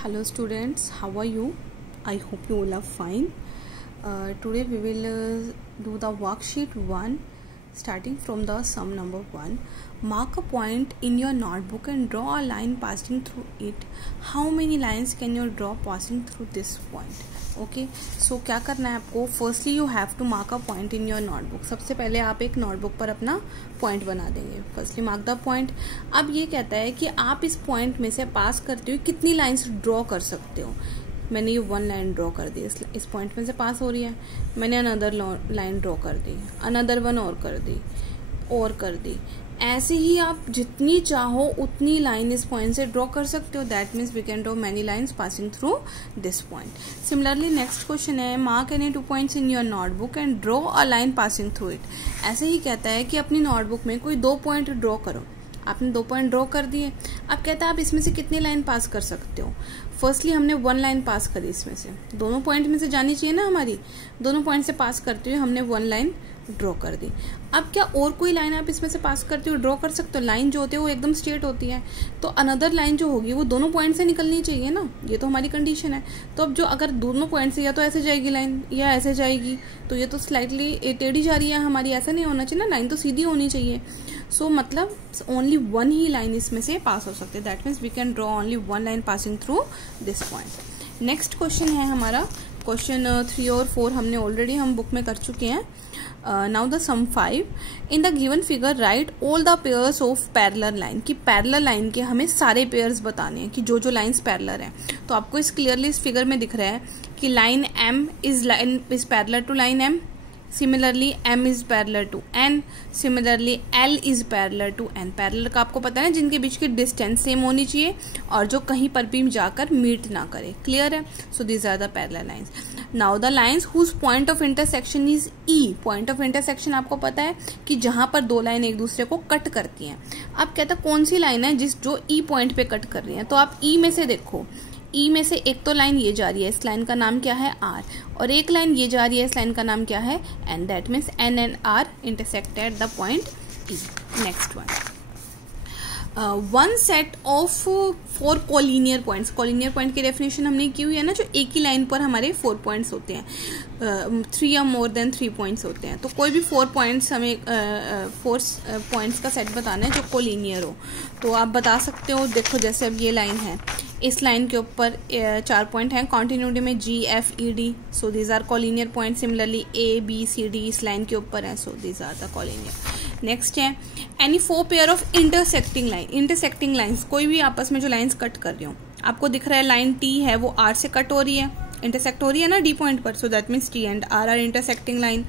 Hello students, how are you? I hope you all are fine. Today we will do the worksheet 1 starting from the sum number 1. Mark a point in your notebook and draw a line passing through it. How many lines can you draw passing through this point? Okay so क्या करना है आपको. Firstly you have to mark a point in your notebook. सबसे पहले आप एक notebook पर अपना पॉइंट बना देंगे. Firstly mark the point. अब ये कहता है कि आप इस पॉइंट में से पास करते हुए कितनी लाइंस ड्रॉ कर सकते हो. मैंने ये 1 लाइन ड्रॉ कर दी, इस पॉइंट में से पास हो रही है. मैंने अनदर लाइन ड्रॉ कर दी, अनदर वन और कर दी. ऐसे ही आप जितनी चाहो उतनी लाइन इस पॉइंट से ड्रॉ कर सकते हो. That means we can draw many lines passing through this point. Similarly next question है mark any 2 points in your notebook and draw a line passing through it. ऐसे ही कहता है कि अपनी नोटबुक में कोई 2 पॉइंट ड्रॉ करो. आपने 2 पॉइंट ड्रॉ कर दिए. अब कहता है आप इसमें से कितनी लाइन पास कर सकते हो. फर्स्टली हमने 1 लाइन पास करी. इसमें से दोनों पॉइंट में से जानी चाहिए ना हमारी. दोनों पॉइंट से पास करते हुए हमने 1 लाइन ड्रॉ कर दी. अब क्या और कोई लाइन आप इसमें से पास करते हुए ड्रॉ कर सकते हो. लाइन जो होती है वो एकदम स्ट्रेट होती है, तो अनदर लाइन जो होगी वो दोनों पॉइंट से निकलनी चाहिए ना. ये तो हमारी कंडीशन है. तो अब जो अगर दोनों पॉइंट से या तो ऐसे जाएगी लाइन या ऐसे जाएगी, तो ये तो स्लाइटली टेढ़ी जा रही है हमारी. ऐसा नहीं होना चाहिए ना, लाइन तो सीधी होनी चाहिए. सो मतलब ओनली 1 ही लाइन इसमें से पास हो सकते हैं. That means we can draw only 1 line passing through this point. Next question है हमारा क्वेश्चन 3 और 4 हमने ऑलरेडी हम बुक में कर चुके हैं. Now the sum 5. In the given figure write all the pairs of parallel line. कि पैरेलल लाइन के हमें सारे पेयर्स बताने हैं कि जो जो लाइंस पैरेलल हैं. तो आपको इस क्लियरली इस फिगर में दिख रहा है कि line M is parallel to line M. Similarly, M is parallel to N. Similarly, L is parallel to N. Parallel का आपको पता है जिनके बीच की डिस्टेंस सेम होनी चाहिए और जो कहीं पर भी जाकर मीट ना करे. क्लियर है. So these are the parallel lines. Now the lines whose point of intersection is E. Point of intersection आपको पता है कि जहां पर 2 लाइन एक दूसरे को कट करती हैं. अब कहता कौन सी लाइन है जो E पॉइंट पे कट कर रही है. तो आप E में से देखो. E में से एक तो लाइन ये जा रही है, इस लाइन का नाम क्या है R, और एक लाइन ये जा रही है, इस लाइन का नाम क्या है N. That means N and R intersect at the point E. Next one. 1 set of 4 collinear points. Collinear point की डेफिनेशन हमने की हुई है ना, जो एक ही लाइन पर हमारे 4 पॉइंट्स होते हैं. 3 या मोर देन 3 पॉइंट्स होते हैं. तो कोई भी 4 पॉइंट्स हमें 4 पॉइंट्स का सेट बताना है जो कोलिनियर हो. तो आप बता सकते हो. देखो जैसे अब ये लाइन है, इस लाइन के ऊपर 4 पॉइंट हैं कॉन्टिन्यूटी में G, F, E, D. So these are collinear point. Similarly A, B, C, D इस लाइन के ऊपर है. So these are the collinear. Next है any 4 pair of intersecting line. Intersecting lines कोई भी आपस में जो लाइंस कट कर रही हो. आपको दिख रहा है लाइन T है वो R से कट हो रही है, इंटरसेक्ट हो रही है ना D पॉइंट पर. So that means T and R are intersecting line.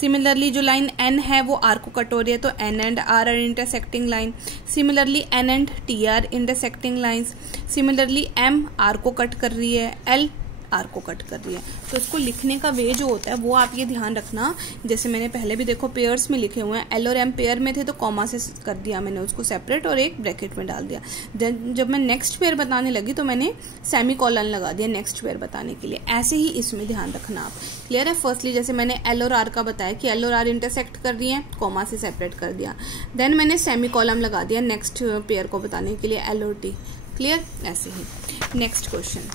Similarly जो लाइन N है वो R को कट हो रही है, तो N and R are intersecting line. Similarly N and T are intersecting lines. Similarly M R को कट कर रही है, L R को कट कर रही है. तो इसको लिखने का वे जो होता है वो आप ये ध्यान रखना. जैसे मैंने पहले भी देखो पेयर्स में लिखे हुए हैं. L और M पेयर में थे तो कॉमा से कर दिया मैंने उसको सेपरेट और एक ब्रैकेट में डाल दिया. देन जब मैं नेक्स्ट पेयर बताने लगी तो मैंने सेमी कॉलन लगा दिया नेक्स्ट पेयर बताने के लिए. ऐसे ही इसमें ध्यान रखना आप. क्लियर है. फर्स्टली जैसे मैंने L और R का बताया कि L और R इंटरसेक्ट कर रही है, कॉमा से सेपरेट कर दिया. देन मैंने सेमी कॉलम लगा दिया नेक्स्ट पेयर को बताने के लिए L और T. क्लियर. ऐसे ही next question.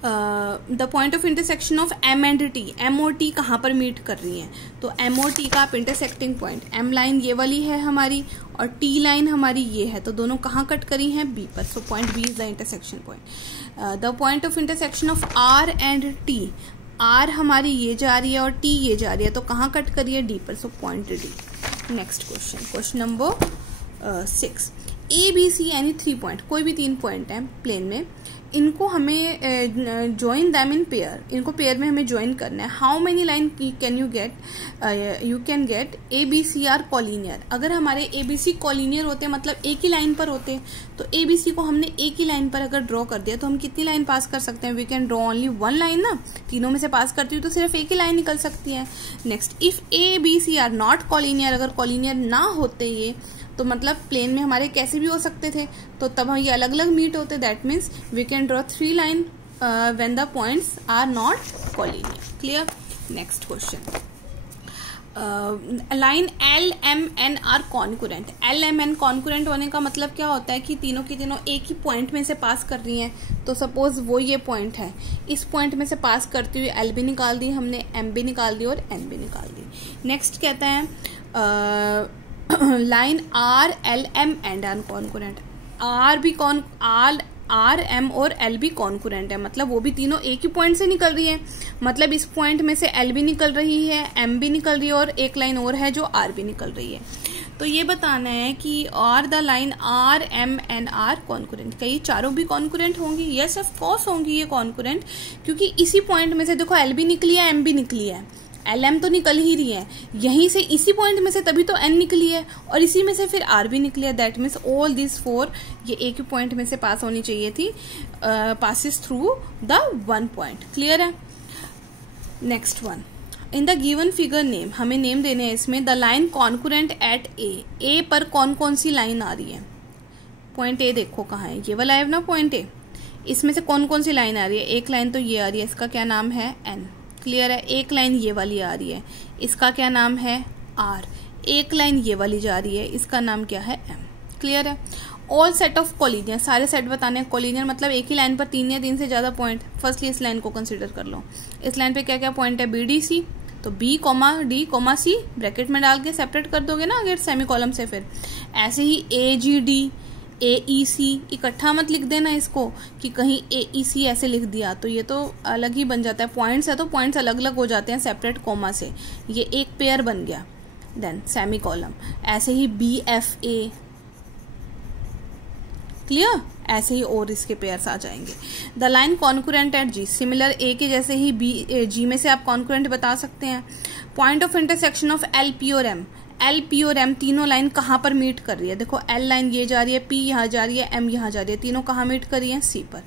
The point of intersection of M and T. M और T कहाँ पर मीट कर रही हैं. तो M और T का आप इंटरसेक्टिंग पॉइंट, M लाइन ये वाली है हमारी और T लाइन हमारी ये है, तो दोनों कहाँ कट करी हैं B पर. So point B is the intersection point. The point of intersection of R and T. R हमारी ये जा रही है और T ये जा रही है, तो कहाँ कट करी है D पर. So point D. Next question. Question number 6. A, B, C यानी 3 पॉइंट. कोई भी 3 पॉइंट है प्लेन में. इनको हमें ज्वाइन दैम इन पेयर. इनको पेयर में हमें ज्वाइन करना है. How many line can you get. You can get A, B, C are collinear. अगर हमारे A, B, C कॉलिनियर होते हैं मतलब एक ही लाइन पर होते हैं, तो A, B, C को हमने एक ही लाइन पर अगर ड्रॉ कर दिया तो हम कितनी लाइन पास कर सकते हैं. We can draw only 1 line ना. तीनों में से पास करती हूँ तो सिर्फ एक ही लाइन निकल सकती है. Next, if A, B, C are not collinear. अगर कॉलिनियर ना होते ये तो मतलब प्लेन में हमारे कैसे भी हो सकते थे, तो तब ये अलग अलग मीट होते. That means we can draw 3 line when the points are not collinear. Clear. Next question. Line L M N are concurrent. L M N concurrent होने का मतलब क्या होता है कि तीनों की तीनों एक ही पॉइंट में से पास कर रही हैं। तो सपोज वो ये पॉइंट है, इस पॉइंट में से पास करती हुई एल भी निकाल दी हमने, एम भी निकाल दी और एन भी निकाल दी। नेक्स्ट कहता है line R L M and R concurrent. R M और एल भी कॉन्कुरेंट है, मतलब वो भी तीनों एक ही पॉइंट से निकल रही है। मतलब इस पॉइंट में से एल भी निकल रही है, एम भी निकल रही है और एक लाइन और है जो आर भी निकल रही है। तो ये बताना है कि are the line R M N are concurrent, क्या ये चारों भी कॉन्कुरेंट होंगी? यस ऑफ कोर्स होंगी ये कॉन्कुरेंट, क्योंकि इसी पॉइंट में से देखो एल भी निकली है, एम भी निकली है, एल एम तो निकल ही रही है, यहीं से इसी पॉइंट में से तभी तो एन निकली है और इसी में से फिर आर भी निकली है। That means all this four ये एक ही पॉइंट में से पास होनी चाहिए थी, passes through the one point. Clear है? Next one, in the given figure name, हमें नेम देने हैं इसमें। The line concurrent at A पर कौन कौन सी लाइन आ रही है? पॉइंट ए देखो कहाँ है, ये वाला है ना पॉइंट ए, इसमें से कौन कौन सी लाइन आ रही है? एक लाइन तो ये आ रही है, इसका क्या नाम है? एन। क्लियर है? एक लाइन ये वाली आ रही है, इसका क्या नाम है? आर। एक लाइन ये वाली जा रही है, इसका नाम क्या है? एम। क्लियर है? ऑल सेट ऑफ कोलिनियर, सारे सेट बताने हैं। कोलिनियर मतलब एक ही लाइन पर तीन या तीन से ज्यादा पॉइंट। फर्स्टली इस लाइन को कंसीडर कर लो, इस लाइन पे क्या क्या पॉइंट है? बी डी सी, तो B comma D comma C bracket में डाल के सेपरेट कर दोगे ना अगर सेमी कॉलम से। फिर ऐसे ही ए जी डी, ए ई सी, इकट्ठा मत लिख देना इसको कि कहीं ए ई सी ऐसे लिख दिया तो ये तो अलग ही बन जाता है। पॉइंट्स है तो पॉइंट्स अलग अलग हो जाते हैं सेपरेट कोमा से, ये एक पेयर बन गया, देन सेमी कॉलम। ऐसे ही बी एफ ए, क्लियर? ऐसे ही और इसके पेयर्स आ जाएंगे। The line concurrent at G, similar A के जैसे ही बी जी में से आप कॉन्कुरेंट बता सकते हैं। Point of intersection of L P और एम, एल पी और एम तीनों लाइन कहाँ पर मीट कर रही है? देखो एल लाइन ये जा रही है, पी यहाँ जा रही है, एम यहाँ जा रही है, तीनों कहाँ मीट कर रही है? सी पर।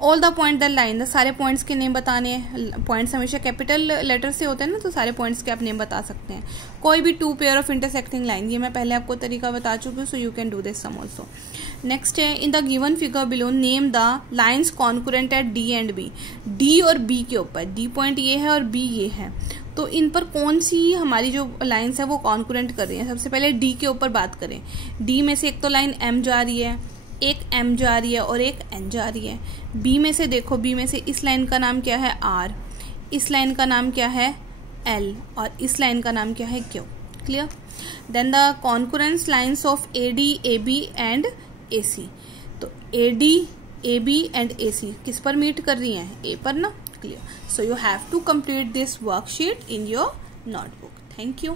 All the point the line, सारे पॉइंट्स के नेम बताने हैं। पॉइंट्स हमेशा कैपिटल लेटर से होते हैं ना, तो सारे पॉइंट्स के आप नेम बता सकते हैं। कोई भी two pair of intersecting line, ये मैं पहले आपको तरीका बता चुकी हूँ, so you can do this sum also. Next है, in the given figure below name the lines concurrent at D and B. D और बी के ऊपर, डी पॉइंट ये है और बी ये है, तो इन पर कौन सी हमारी जो लाइन्स है वो कॉन्कुरेंट कर रही है? सबसे पहले डी के ऊपर बात करें। डी में से एक तो लाइन एम जा रही है, एक एम जा रही है और एक एन जा रही है। बी में से देखो, बी में से इस लाइन का नाम क्या है? आर, इस लाइन का नाम क्या है? एल, और इस लाइन का नाम क्या है? Q. Clear? Then the concurrence lines of A D, A B and A C. तो A D, A B and A C किस पर मीट कर रही हैं? ए पर ना। Clear. So you have to complete this worksheet in your notebook. Thank you.